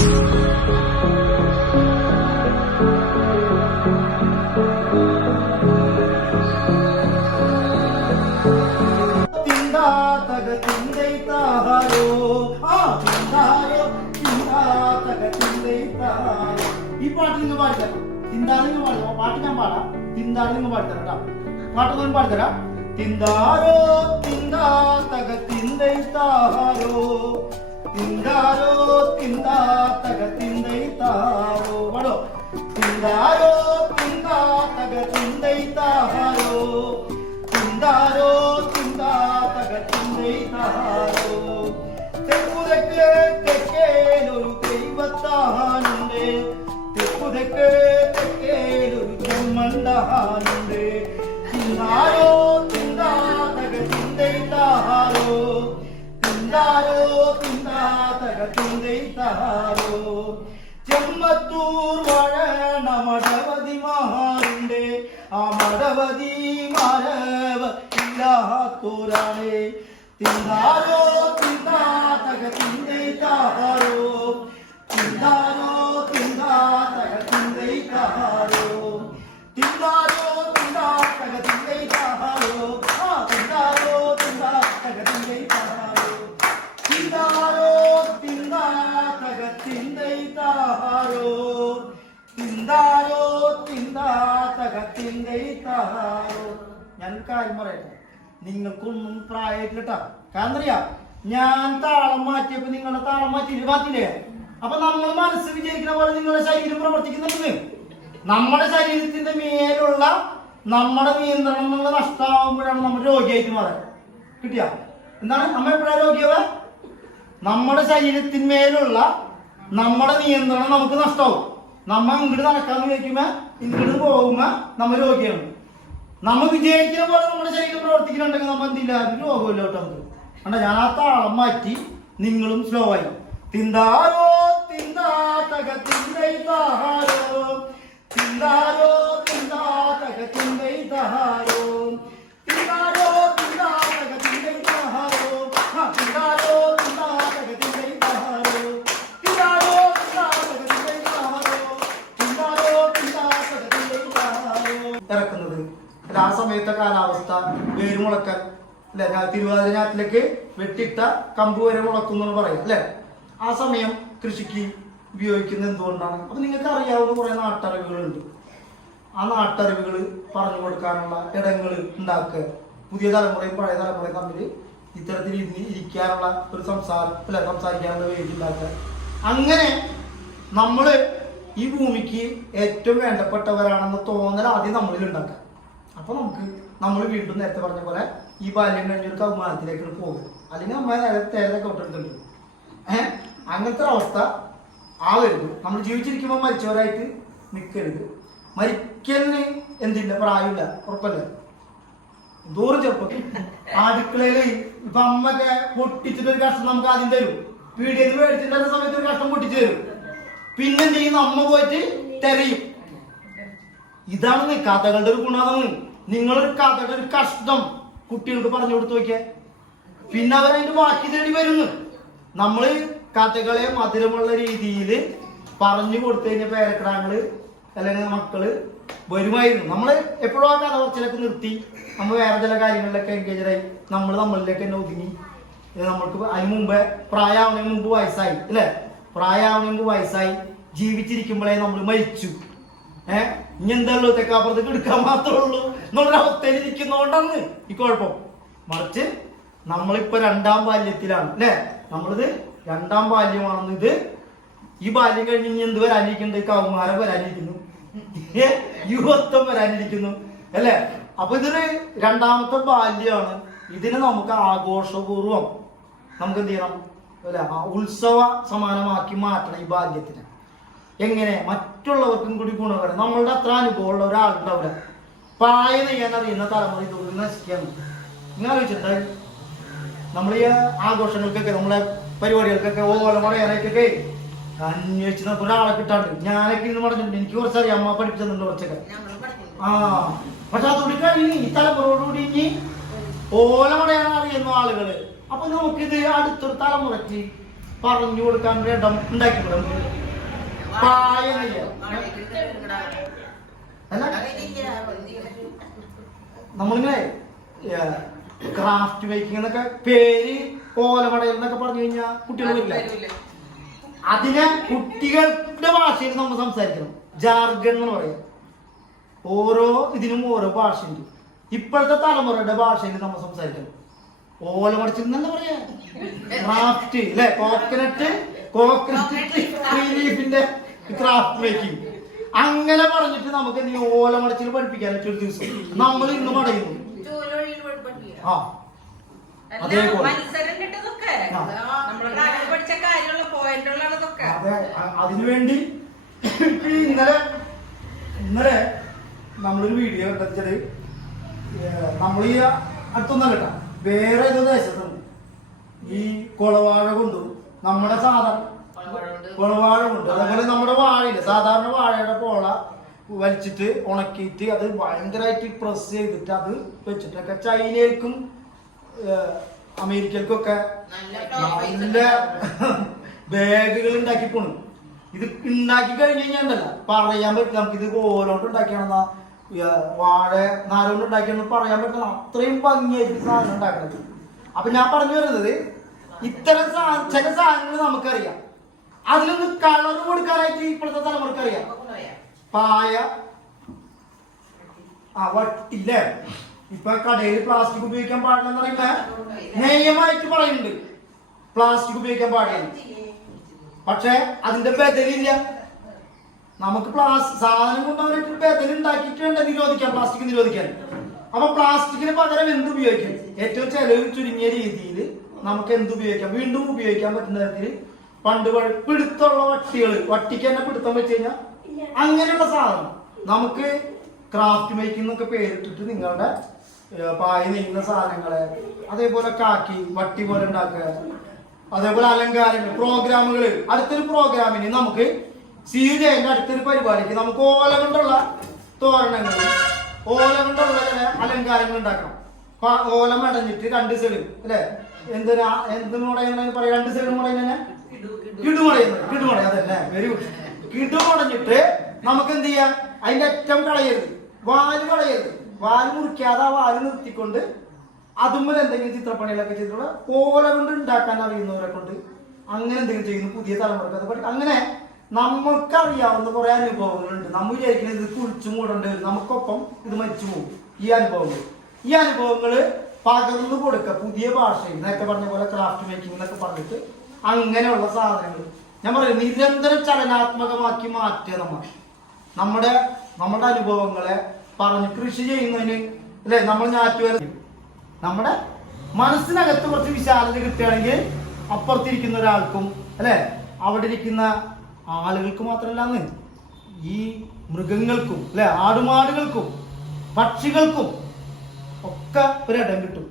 ഈ പാട്ട് നിങ്ങൾ പാടിത്തരാം. തിന്താറ് നിങ്ങൾ പാടിത്തരാം. പാട്ട് ഞാൻ പാടാം. തിന്താറ് നിങ്ങൾ പാടിത്തരാം കേട്ടോ. പാട്ടൊന്നും പാടിത്തരാം. തിന്താരോ തിന്താ തക തിന്തൈ താരോ, തിന്താരോ തിന്താ തക തിന്തൈ താരോ. പാടോ. തിന്താരോ തിന്താ തക തിന്തൈ താരോ, തിന്താരോ തിന്താ തക തിന്തൈ താരോ. തെക്കുതെക്ക് തെക്കേലൊരു ദൈവത്താനുണ്ട്, തെക്കുതെക്ക് തെക്കേലൊരു ചെമ്മണ്ടാനുണ്ട്. തിന്താരോ തിന്താ തക തിന്തൈ താരോ, തിന്താരോ തിന്താ തക തിന്തൈ താരോ. ചെമ്മത്തൂർ വഴണ മടവതിമാരുണ്ട്, ആ മടവതിമാരവ ഇല്ലാത്തോരാണ്. തിന്താരോ തിന്താ തക തിന്തൈ താരോ, തിന്താരോ തിന്താ തക തിന്തൈ താരോ. തിന്താരോ തിന്താ തക തിന്തൈ താരോ, ആ തിന്താരോ തിന്താ തക തിന്തൈ താരോ. തിന്താരോ തിന്താ തക തിന്തൈ താരോ, തിന്താരോ തിന്താ തക തിന്തൈ താരോ. ഞാൻ കാര്യം പറയട്ടെ, നിങ്ങൾക്കൊന്നും പ്രായമായിട്ടില്ല. കാരണം അറിയാ, ഞാൻ താളം മാറ്റിയപ്പോ നിങ്ങളുടെ താളം മാറ്റില്ലേ? അപ്പൊ നമ്മൾ മനസ്സ് വിചാരിക്കുന്ന പോലെ നിങ്ങളുടെ ശരീരം പ്രവർത്തിക്കുന്നുണ്ട്. നമ്മുടെ ശരീരത്തിന്റെ മേലുള്ള നമ്മുടെ നിയന്ത്രണങ്ങൾ നഷ്ടമാകുമ്പോഴാണ് നമ്മൾ രോഗിയായിട്ട് മാറുക. കിട്ടിയ എന്താണ്? നമ്മ എപ്പോഴാണ് രോഗിയാവ? നമ്മുടെ ശരീരത്തിന്മേലുള്ള നമ്മുടെ നിയന്ത്രണം നമുക്ക് നഷ്ടമാവും. നമ്മ ഇങ്ങോട്ട് നടക്കാന്ന് വിചാരിക്കുമ്പോ ഇങ്ങോട്ട് പോകുമ്പോ നമ്മ രോഗിയാണ്. നമ്മ വിചാരിക്കുന്ന പോലെ നമ്മുടെ ശരീരം പ്രവർത്തിക്കുന്നുണ്ടെങ്കിൽ നമ്മ എന്തില്ല, രോഗമില്ല കേട്ടോ. നമുക്ക് കണ്ട, ഞാൻ ആ താളം മാറ്റി, നിങ്ങളും സ്ലോ ആയി. തിന്താരോ തിന്താ തക തിന്തൈ താരോ, തിന്താരോ തിന്താ തക തിന്തൈ താരോ, തിന്താരോ തിന്താ തക തിന്തൈ താരോ, തിന്താരോ തിന്താ തക തിന്തൈ താരോ, തിന്താരോ തിന്താ തക തിന്തൈ താരോ, തിന്താരോ തിന്താ തക തിന്തൈ താരോ. ഇറക്കുന്നത് ആ സമയത്തെ കാലാവസ്ഥ, വേര് മുളക്കൽ അല്ലെ, തിരുവാതിര ഞാറ്റിലേക്ക് വെട്ടിട്ട കമ്പ് വരെ മുളക്കുന്നു പറയാം അല്ലെ. ആ സമയം കൃഷിക്ക് ഉപയോഗിക്കുന്നത് എന്തുകൊണ്ടാണ്? അപ്പൊ നിങ്ങൾക്ക് അറിയാവുന്ന കുറെ നാട്ടറിവുകളുണ്ട്. ആ നാട്ടറിവുകൾ പറഞ്ഞു കൊടുക്കാനുള്ള ഇടങ്ങൾ ഉണ്ടാക്കുക, പുതിയ തലമുറയും പഴയ തലമുറയും തമ്മിൽ ഇത്തരത്തിൽ ഇരിക്കാനുള്ള ഒരു സംസാരം അല്ലെ, സംസാരിക്കാനുള്ള വേദി ഉണ്ടാക്കുക. അങ്ങനെ നമ്മള് ഈ ഭൂമിക്ക് ഏറ്റവും വേണ്ടപ്പെട്ടവരാണെന്ന് തോന്നൽ ആദ്യം നമ്മളിൽ ഉണ്ടാക്കുക. അപ്പൊ നമ്മൾ വീണ്ടും നേരത്തെ പറഞ്ഞ പോലെ ഈ ബാല്യം കഴിഞ്ഞൊരു കൗമാരത്തിലേക്ക് പോകും. അല്ലെങ്കിൽ നമ്മൾ നേരത്തെ തൊട്ടിട്ടുണ്ട്. അങ്ങനത്തെ അവസ്ഥ ആവരുത്. നമ്മൾ ജീവിച്ചിരിക്കുമ്പോൾ മരിച്ചവരായിട്ട് നിൽക്കരുത്. മരിക്കലിന് എന്തില്ല, പ്രായമില്ല, ഉറപ്പല്ല. ദൂരം ചെറുപ്പം അടുക്കളയില് ഇപ്പൊ അമ്മക്കെ പൊട്ടിച്ചിട്ടൊരു കഷ്ടം നമുക്ക് ആദ്യം തരും. പീടിയെന്ന് മേടിച്ചിട്ടുള്ള സമയത്ത് ഒരു കഷ്ടം പൊട്ടിച്ചു തരും. പിന്നെന്ത് ചെയ്യുന്ന, അമ്മ പോയിട്ട് തെരയും. ഇതാണ് കഥകളുടെ ഒരു ഗുണം. നിങ്ങളൊരു കഥയുടെ ഒരു കഷ്ടം കുട്ടികൾക്ക് പറഞ്ഞു കൊടുത്തു നോക്കിയ പിന്നെ അവരതിന്റെ ബാക്കി തേടി വരുന്നു. നമ്മള് കഥകളെ മധുരമുള്ള രീതിയിൽ പറഞ്ഞു കൊടുത്തു കഴിഞ്ഞ പേരക്കിടാങ്ങള് അല്ലെങ്കിൽ മക്കള് വരുമായിരുന്നു. നമ്മള് എപ്പോഴും ആ കഥ കുറച്ചിലൊക്കെ നിർത്തി നമ്മൾ വേറെ ചില കാര്യങ്ങളിലൊക്കെ എൻഗേജായി നമ്മളിലേക്ക് തന്നെ ഒതുങ്ങി. നമ്മൾക്ക് അതിന് മുമ്പേ പ്രായമാവുന്നതിന് മുമ്പ് വയസ്സായി അല്ലെ, പ്രായമാവുന്നതിന് മുമ്പ് വയസ്സായി, ജീവിച്ചിരിക്കുമ്പോഴേ നമ്മൾ മരിച്ചു. ഇനി എന്താണല്ലോ തെക്കാപ്പുറത്തേക്ക് എടുക്കാൻ മാത്രമേ ഉള്ളൂ എന്നുള്ളൊരവസ്ഥയിൽ ഇരിക്കുന്നതുകൊണ്ടാണ് ഈ കുഴപ്പം. മറിച്ച് നമ്മളിപ്പോ രണ്ടാം ബാല്യത്തിലാണ് അല്ലെ, നമ്മളിത് രണ്ടാം ബാല്യമാണെന്ന്. ഇത് ഈ ബാല്യം കഴിഞ്ഞ് ഇനി എന്ത് വരാനിരിക്കുന്നുണ്ട്? കൗമാരം വരാനിരിക്കുന്നു, യുവത്വം വരാനിരിക്കുന്നു അല്ലെ. അപ്പൊ ഇതൊരു രണ്ടാമത്തെ ബാല്യമാണ്. ഇതിനെ നമുക്ക് ആഘോഷപൂർവം നമുക്ക് എന്ത് ചെയ്യണം അല്ലെ, ഉത്സവ സമാനമാക്കി മാറ്റണം ഈ ബാല്യത്തിനെ. എങ്ങനെ? മറ്റുള്ളവർക്കും കൂടി ഗുണകരം. നമ്മളുടെ അത്ര അനുഭവമുള്ള ഒരാളുണ്ടാവില്ല. പായ നെയ്യാൻ അറിയുന്ന തലമുറ ഇതൊന്നും നശിക്കാണ്. ഇങ്ങനെ ആലോചിച്ചിട്ടുണ്ടായി. നമ്മൾ ഈ ആഘോഷങ്ങൾക്കൊക്കെ നമ്മളെ പരിപാടികൾക്കൊക്കെ ഓല പറയാനായിട്ടൊക്കെ അന്വേഷിച്ച് നമുക്ക് ഒരാളെ കിട്ടാണ്ട്. ഞാനൊക്കെ ഇന്ന് പറഞ്ഞിട്ടുണ്ട്, എനിക്ക് കുറച്ചറിയാം, അമ്മ പഠിപ്പിച്ചിട്ടുണ്ട് കുറച്ചൊക്കെ. പക്ഷെ അതോടി കഴിഞ്ഞ് ഈ തലമുറയോടുകൂടി ഇനി ഓല പറയാൻ അറിയുന്ന ആളുകള്. അപ്പൊ നമുക്കിത് അടുത്തൊരു തലമുറയ്ക്ക് പറഞ്ഞു കൊടുക്കാൻ ഒരു ഇടം ഉണ്ടാക്കിയിട്ടുണ്ട് നമുക്ക്. പായ അല്ല നമ്മളിങ്ങനെ ക്രാഫ്റ്റ് മേക്കിംഗ് എന്നൊക്കെ പേര് ഓലമടയിൽ എന്നൊക്കെ പറഞ്ഞു കഴിഞ്ഞാൽ കുട്ടികളില്ല. അതിനെ കുട്ടികളുടെ ഭാഷയിൽ നമ്മൾ സംസാരിക്കണം. ജാർഗൺ എന്ന് പറയാം. ഓരോ ഇതിനും ഓരോ ഭാഷയുണ്ട്. ഇപ്പോഴത്തെ തലമുറയുടെ ഭാഷയിൽ നമ്മൾ സംസാരിക്കണം. ഓലമടച്ചിൽ എന്താ പറയാ, ക്രാഫ്റ്റ് അല്ലെ, കോക്കനട്ട് ട്രീ ലീഫിന്റെ ക്രാഫ്റ്റ് മേക്കിംഗ്. അങ്ങനെ പറഞ്ഞിട്ട് നമുക്ക് നീ ഓലമടച്ചിൽ പഠിപ്പിക്കാൻ പറ്റും. ഒരു ദിവസം നമ്മൾ ഇന്ന് മടയുന്നു. ആ അതേപോലെ അതെ. അതിനുവേണ്ടി ഇന്നലെ നമ്മളൊരു വീഡിയോ കണ്ടെത്തിയത്, നമ്മൾ ഈ അടുത്തൊന്നും കേട്ടാ, വേറെ ഏതോ ദേശത്തുണ്ട് ഈ കുളവാഴ കൊണ്ടും നമ്മുടെ സാധാരണ കുളവാഴ കൊണ്ട്, അതേപോലെ നമ്മുടെ വാഴയില്ല, സാധാരണ വാഴയുടെ പോള വലിച്ചിട്ട് ഉണക്കിയിട്ട് അത് ഭയങ്കരമായിട്ട് പ്രസ് ചെയ്തിട്ട് അത് വെച്ചിട്ടൊക്കെ ചൈനയിൽക്കും അമേരിക്കയിൽക്കും ഒക്കെ നല്ല ബാഗുകൾ ഉണ്ടാക്കി പോണു. ഇത് ഉണ്ടാക്കി കഴിഞ്ഞ് കഴിഞ്ഞാൽ ഉണ്ടല്ല പറയാൻ പറ്റില്ല. നമുക്ക് ഇത് ഓരോണ്ട് ഉണ്ടാക്കിയാണെന്നാ വാഴ നാരോണ്ട് ഉണ്ടാക്കിയാണെന്ന് പറയാൻ പറ്റില്ല. അത്രയും ഭംഗിയായിട്ട് സാധനം ഉണ്ടാക്കണത്. അപ്പൊ ഞാൻ പറഞ്ഞു വരുന്നത്, ഇത്തരം ചില സാധനങ്ങൾ നമുക്കറിയാം, അതിലൊന്ന് കളർ കൊടുക്കാനായിട്ട് ഇപ്പോഴത്തെ തലമുറക്ക് അറിയാം. പായ, വട്ടില്ലേ, ഇപ്പൊ കടയിൽ പ്ലാസ്റ്റിക് ഉപയോഗിക്കാൻ പാടില്ലെന്ന് പറയുമ്പോ നിയമമായിട്ട് പറയുന്നുണ്ട് പ്ലാസ്റ്റിക് ഉപയോഗിക്കാൻ പാടില്ല. പക്ഷെ അതിന്റെ ബദലില്ല. നമുക്ക് സാധനം കൊണ്ടവരായിട്ട് ബദൽ ഉണ്ടാക്കിയിട്ട് വേണ്ട നിരോധിക്കാൻ, പ്ലാസ്റ്റിക് നിരോധിക്കാൻ. അപ്പൊ പ്ലാസ്റ്റിക്കിന് പകരം എന്ത് ഉപയോഗിക്കാം? ഏറ്റവും ചെലവ് ചുരുങ്ങിയ രീതിയിൽ നമുക്ക് എന്ത് ഉപയോഗിക്കാം, വീണ്ടും ഉപയോഗിക്കാൻ പറ്റുന്ന തരത്തിൽ. പണ്ട് പിടുത്തമുള്ള വട്ടിക്ക് തന്നെ പിടുത്തം വെച്ച് കഴിഞ്ഞാൽ അങ്ങനെയുള്ള സാധനം നമുക്ക് ക്രാഫ്റ്റ് മേക്കിംഗ് എന്നൊക്കെ പേരിട്ടിട്ട് നിങ്ങളുടെ പായ നെയ്യുന്ന സാധനങ്ങളെ, അതേപോലെ കാക്കി വട്ടി പോലെ ഉണ്ടാക്കുക, അതേപോലെ അലങ്കാരങ്ങൾ, പ്രോഗ്രാമുകൾ. അടുത്തൊരു പ്രോഗ്രാമിന് നമുക്ക് സീതേന്റെ അടുത്തൊരു പരിപാടിക്ക് നമുക്ക് ഓല കൊണ്ടുള്ള തോരണങ്ങൾ, ഓല കൊണ്ടുള്ള ചില അലങ്കാരങ്ങൾ ഉണ്ടാക്കണം. ഓല മടഞ്ഞിട്ട് രണ്ട് സൈഡും അല്ലെ, എന്ത് മുടയുന്ന പറയാം, രണ്ട് സൈഡും മുടയുന്ന കിടുമട, അതല്ലേ, വെരി ഗുഡ്. കിടുമടഞ്ഞിട്ട് നമുക്ക് എന്ത് ചെയ്യാം, അതിന്റെ അറ്റം കളയരുത്, വാല് കളയരുത്, വാല് മുറിക്കാതെ ആ വാല് നിർത്തിക്കൊണ്ട് അതുമ്പോൾ എന്തെങ്കിലും ചിത്രപ്പണികളൊക്കെ ചെയ്തിട്ടുള്ള ഓല കൊണ്ട് ഉണ്ടാക്കാൻ അറിയുന്നവരെ കൊണ്ട് അങ്ങനെ എന്തെങ്കിലും ചെയ്യുന്നു പുതിയ തലമുറക്ക്. അത് അങ്ങനെ നമുക്കറിയാവുന്ന കുറെ അനുഭവങ്ങളുണ്ട്. നമ്മൾ വിചാരിക്കുന്നത് ഇത് കുളിച്ചു മൂടേണ്ടി വരും, നമുക്കൊപ്പം ഇത് മരിച്ചു പോകും. ഈ അനുഭവങ്ങൾ പകർന്നു കൊടുക്കുക പുതിയ ഭാഷയിൽ. നേരത്തെ പറഞ്ഞ പോലെ ക്രാഫ്റ്റ് മേക്കിംഗ് എന്നൊക്കെ പറഞ്ഞിട്ട് അങ്ങനെയുള്ള സാധനങ്ങൾ ഞാൻ പറയും നിരന്തരം ചലനാത്മകമാക്കി മാറ്റുക. നമ്മുടെ അനുഭവങ്ങളെ പറഞ്ഞ് കൃഷി ചെയ്യുന്നതിന് അല്ലെ, നമ്മൾ ഞാറ്റുവേല, നമ്മുടെ മനസ്സിനകത്ത് കുറച്ച് വിശാലത കിട്ടുകയാണെങ്കിൽ അപ്പുറത്തിരിക്കുന്ന ഒരാൾക്കും അല്ലെ, അവിടെ ഇരിക്കുന്ന ആളുകൾക്ക് മാത്രമല്ല, ഈ മൃഗങ്ങൾക്കും അല്ലെ, ആടുമാടുകൾക്കും പക്ഷികൾക്കും ഒക്കെ ഒരിടം കിട്ടും.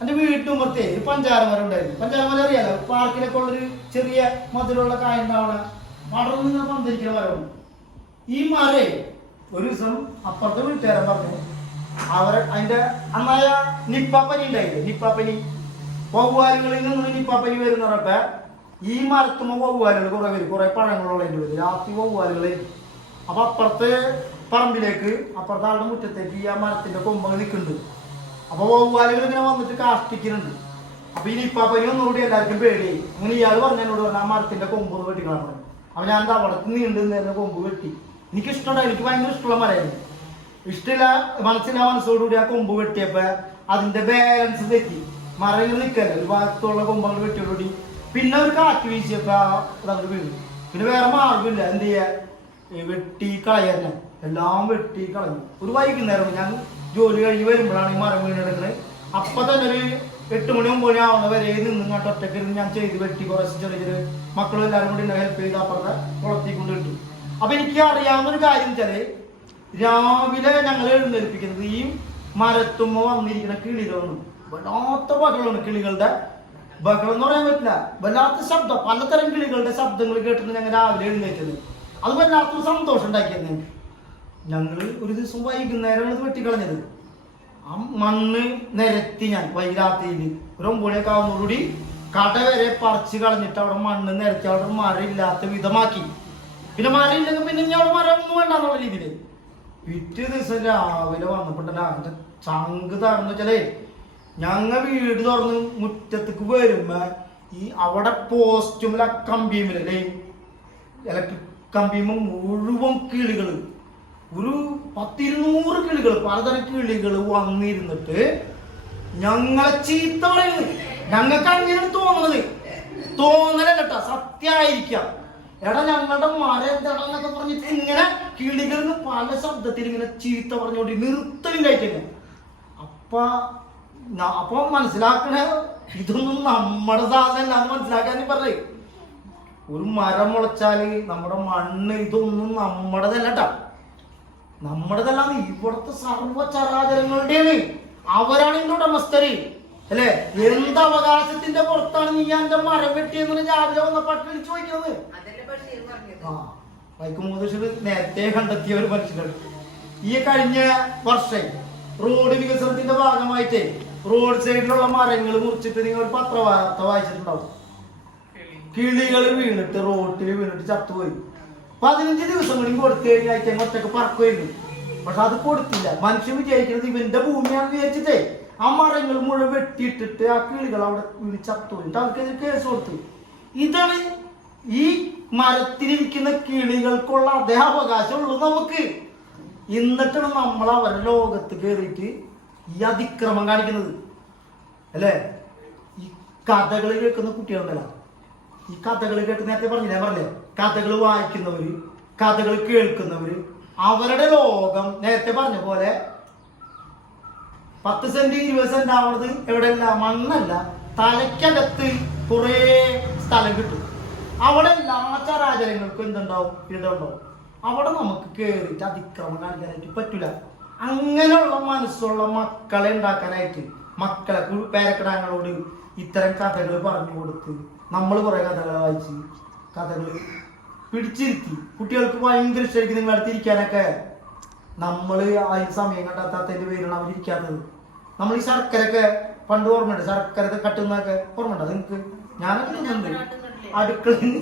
എൻ്റെ വീട്ടിലും പ്രത്യേകം ഒരു പഞ്ചാരമരം ഉണ്ടായിരുന്നു. പഞ്ചാരമരം അറിയാലോ, പാർക്കിലൊക്കെ ഉള്ളൊരു ചെറിയ മധുരമുള്ള കായ ഉണ്ടാവണ വളർന്നു പന്തിരിക്കുന്ന മരമാണ്. ഈ മരേ ഒരു ദിവസം അപ്പുറത്തെ വീട്ടുകാരൻ പറഞ്ഞു, അതിന്റെ അന്നായ നിപ്പാപ്പനി ഉണ്ടായില്ലേ, നിപ്പാപ്പനി, വവ്വാലുകളിൽ നിന്ന് നിപ്പാപ്പനി വരുന്നവരൊക്കെ ഈ മരത്തുമ്പോ വവ്വാലുകൾ കുറെ വരും, കുറെ പഴങ്ങളുള്ളതിന്റെ വരും, രാത്രി വവ്വാലുകളെ. അപ്പൊ അപ്പുറത്തെ പറമ്പിലേക്ക്, അപ്പുറത്തെ ആളുടെ മുറ്റത്തേക്ക് ഈ ആ മരത്തിന്റെ കൊമ്പ് നിൽക്കുന്നുണ്ട്. അപ്പൊ വവ്വാലുകൾ ഇങ്ങനെ വന്നിട്ട് കാഷ്ടിക്കുന്നുണ്ട്. അപ്പൊ ഈ നിപ്പാപ്പനി ഒന്നുകൂടി എല്ലാവർക്കും പേടിയായി. അങ്ങനെ ഇയാൾ പറഞ്ഞോട് പറഞ്ഞു, ആ മരത്തിന്റെ കൊമ്പ് ഒന്ന് വെട്ടിക്കളാൻ പറഞ്ഞു. അപ്പൊ ഞാൻ അവിടത്ത് നീണ്ടുന്ന കൊമ്പ് വെട്ടി. എനിക്ക് ഇഷ്ടമുണ്ടായി, എനിക്ക് ഭയങ്കര ഇഷ്ടമുള്ള മരമായിരുന്നു. മനസ്സോടുകൂടി ആ കൊമ്പ് വെട്ടിയപ്പോ അതിന്റെ ബാലൻസ് തെറ്റി, മരം നിൽക്കല്ലേ, ഒരു ഭാഗത്തുള്ള കൊമ്പുകൾ വെട്ടിയോടുകൂടി പിന്നെ ഒരു കാറ്റ് വീശിയപ്പോ അതങ്ങോട്ട് വീണു. പിന്നെ വേറെ മാർഗമില്ല, എന്ത് ചെയ്യാ, വെട്ടി കളയാൻ, എല്ലാം വെട്ടി കളഞ്ഞു. ഒരു വൈകുന്നേരം ഞാൻ ജോലി കഴിഞ്ഞ് വരുമ്പോഴാണ് ഈ മരം വീണെടുക്കുന്നത്. അപ്പൊ തന്നെ ഒരു 8 മണി 9 മണി ആവണ വരെ നിന്നിങ്ങോട്ട് ഒറ്റയ്ക്ക് ഞാൻ ചെയ്ത് വെട്ടി കുറച്ച് ചെറിയ മക്കളും എല്ലാവരും കൂടി ഹെൽപ്പ് ചെയ്ത് അപ്പുറത്തെ കുളത്തിക്കൊണ്ട് കിട്ടും. അപ്പൊ എനിക്ക് അറിയാവുന്ന ഒരു കാര്യം വെച്ചാല്, രാവിലെ ഞങ്ങൾ എഴുന്നേൽപ്പിക്കുന്നത് ഈ മരത്തുമ്പോ വന്നിരിക്കുന്ന കിളികളാണ്. വല്ലാത്ത ബഹളമാണ്, കിളികളുടെ ബഹളം എന്ന് പറയാൻ പറ്റില്ല, വല്ലാത്ത ശബ്ദം, പലതരം കിളികളുടെ ശബ്ദങ്ങൾ കേട്ടിട്ട് ഞങ്ങൾ രാവിലെ എഴുന്നേറ്റത്. അത് വല്ലാത്തൊരു സന്തോഷം ഉണ്ടാക്കിയത്. ഞങ്ങൾ ഒരു ദിവസം വൈകുന്നേരം ഇത് വെട്ടിക്കളഞ്ഞത്. ആ മണ്ണ് നിരത്തി ഞാൻ വൈരാത്രിയിൽ ഒരു 9 മണിയൊക്കെ ആവുന്നതോടുകൂടി കട വരെ പറിച്ച് കളഞ്ഞിട്ട് അവിടെ മണ്ണ് നിരത്തി അവിടെ മരം ഇല്ലാത്ത വിധമാക്കി. പിന്നെ മരം ഇല്ലെങ്കിൽ പിന്നെ ഇനി അവിടെ മരം ഒന്നും വേണ്ടെന്നുള്ള രീതിയിൽ പിറ്റേ ദിവസം രാവിലെ വന്നപ്പോണ്ടല്ലോ അതിന്റെ ചങ്ക് തറന്ന് വെച്ചാലേ ഞങ്ങ വീട് തുറന്ന് മുറ്റത്തേക്ക് വരുമ്പോ ഈ അവിടെ പോസ്റ്റുമില്ല കമ്പിയുമില്ലേ ഇലക്ട്രിക് കമ്പിയുമ്പോ മുഴുവൻ കിളികള്, ഒരു 10-200 കിളികൾ, പലതരം കിളികൾ വന്നിരുന്നിട്ട് ഞങ്ങളെ ചീത്ത പറയുന്നത്. ഞങ്ങൾക്ക് അങ്ങനെ തോന്നുന്നത്, തോന്നലല്ല കേട്ടോ, സത്യമായിരിക്കാം. എടാ ഞങ്ങളുടെ മരം എന്താണെന്നൊക്കെ പറഞ്ഞിട്ട് ഇങ്ങനെ കിളികളിൽ പല ശബ്ദത്തിൽ ഇങ്ങനെ ചീത്ത പറഞ്ഞോണ്ട് നിർത്തലില്ലായിട്ടൊക്കെ. അപ്പൊ മനസ്സിലാക്കണേ ഇതൊന്നും നമ്മുടെ സാധനം അല്ലാന്ന് മനസ്സിലാക്കാൻ പറഞ്ഞേ. ഒരു മരം മുളച്ചാല് നമ്മുടെ മണ്ണ് ഇതൊന്നും നമ്മുടേതല്ല കേട്ടാ, നമ്മുടേതല്ലാന്ന് ഇവിടുത്തെ സർവ്വചരാചരങ്ങളുടെയാണ്. അവരാണ് ഇതിന്റെ ഉടമസ്ഥര് അല്ലെ. എന്ത് അവകാശത്തിന്റെ പുറത്താണ് നീ എന്റെ മരം വെട്ടിയെന്ന് രാവിലെ വന്ന പട്ടിണി ചോദിക്കുന്നത്? ആ വൈക്കോമുദ്ദേശ നേരത്തെ കണ്ടെത്തിയ ഒരു മനുഷ്യനാണ്. ഈ കഴിഞ്ഞ വർഷം റോഡ് വികസനത്തിന്റെ ഭാഗമായിട്ട് റോഡ് സൈഡിലുള്ള മരങ്ങൾ മുറിച്ചിട്ട് നിങ്ങൾ പത്രവാർത്ത വായിച്ചിട്ടുണ്ടാവും. കിളികൾ വീണിട്ട് റോട്ടിൽ വീണിട്ട് ചത്തുപോയി. 15 ദിവസം കൂടി കൊടുത്തു കഴിഞ്ഞാൽ ഒറ്റക്ക് പറക്കുമായിരുന്നു. പക്ഷെ അത് കൊടുത്തില്ല. മനുഷ്യൻ വിചാരിക്കുന്നത് ഇവന്റെ ഭൂമിയാണെന്ന് വിചാരിച്ചിട്ടേ ആ മരങ്ങൾ മുഴുവൻ വെട്ടിയിട്ടിട്ട് ആ കിളികൾ അവിടെ വീണ് ചത്തുപോയിട്ട് അവർക്കെതിരെ കേസ് കൊടുത്തു. ഇതാണ് ഈ മരത്തിലിരിക്കുന്ന കിളികൾക്കുള്ള അതേ അവകാശമുള്ളൂ നമുക്ക്. എന്നിട്ടാണ് നമ്മൾ അവരുടെ ലോകത്ത് കയറിയിട്ട് ഈ അതിക്രമം കാണിക്കുന്നത് അല്ലേ. ഈ കഥകൾ കേൾക്കുന്ന കുട്ടികളുണ്ടല്ലോ, ഈ കഥകൾ കേൾക്കുന്ന നേരത്തെ പറഞ്ഞില്ലേ കഥകൾ വായിക്കുന്നവര്, കഥകൾ കേൾക്കുന്നവര്, അവരുടെ ലോകം നേരത്തെ പറഞ്ഞ പോലെ 10 സെന്റ് 20 സെന്റ് ആവണത് എവിടെയല്ല, മണ്ണല്ല, തലയ്ക്കകത്ത് കുറെ സ്ഥലം കിട്ടും. അവിടെ എല്ലാ ചരാചരങ്ങൾക്കും എന്തുണ്ടാവും, ഇടമുണ്ടാവും. അവിടെ നമുക്ക് കേറിയിട്ട് അതിക്രമം കാണിക്കാനായിട്ട് പറ്റൂല. അങ്ങനെയുള്ള മനസ്സുള്ള മക്കളെ ഉണ്ടാക്കാനായിട്ട് മക്കളെ പേരക്കിടാങ്ങളോട് ഇത്തരം കഥകൾ പറഞ്ഞു കൊടുത്ത് നമ്മൾ കുറെ കഥകൾ വായിച്ച് കഥകൾ പിടിച്ചിരുത്തി കുട്ടികൾക്ക് ഭയങ്കര ഇഷ്ടമായിരിക്കും നിങ്ങൾ അടുത്തിരിക്കാനൊക്കെ. നമ്മൾ അതിന് സമയം കണ്ടെത്താത്തതിന്റെ പേരാണ് അവരിയ്ക്കാത്തത്. നമ്മൾ ഈ ശർക്കരൊക്കെ പണ്ട് ഓർമ്മയുണ്ട്, ശർക്കര കട്ടുന്നൊക്കെ ഓർമ്മയുണ്ട് നിങ്ങൾക്ക്? ഞാനൊക്കെ അടുക്കളയിൽ